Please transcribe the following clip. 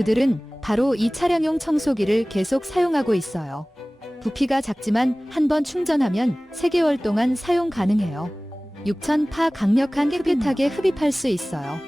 그들은 바로 이 차량용 청소기를 계속 사용하고 있어요. 부피가 작지만 한 번 충전하면 3개월 동안 사용 가능해요. 6000파 강력한 깨끗하게 흡입할 수 있어요.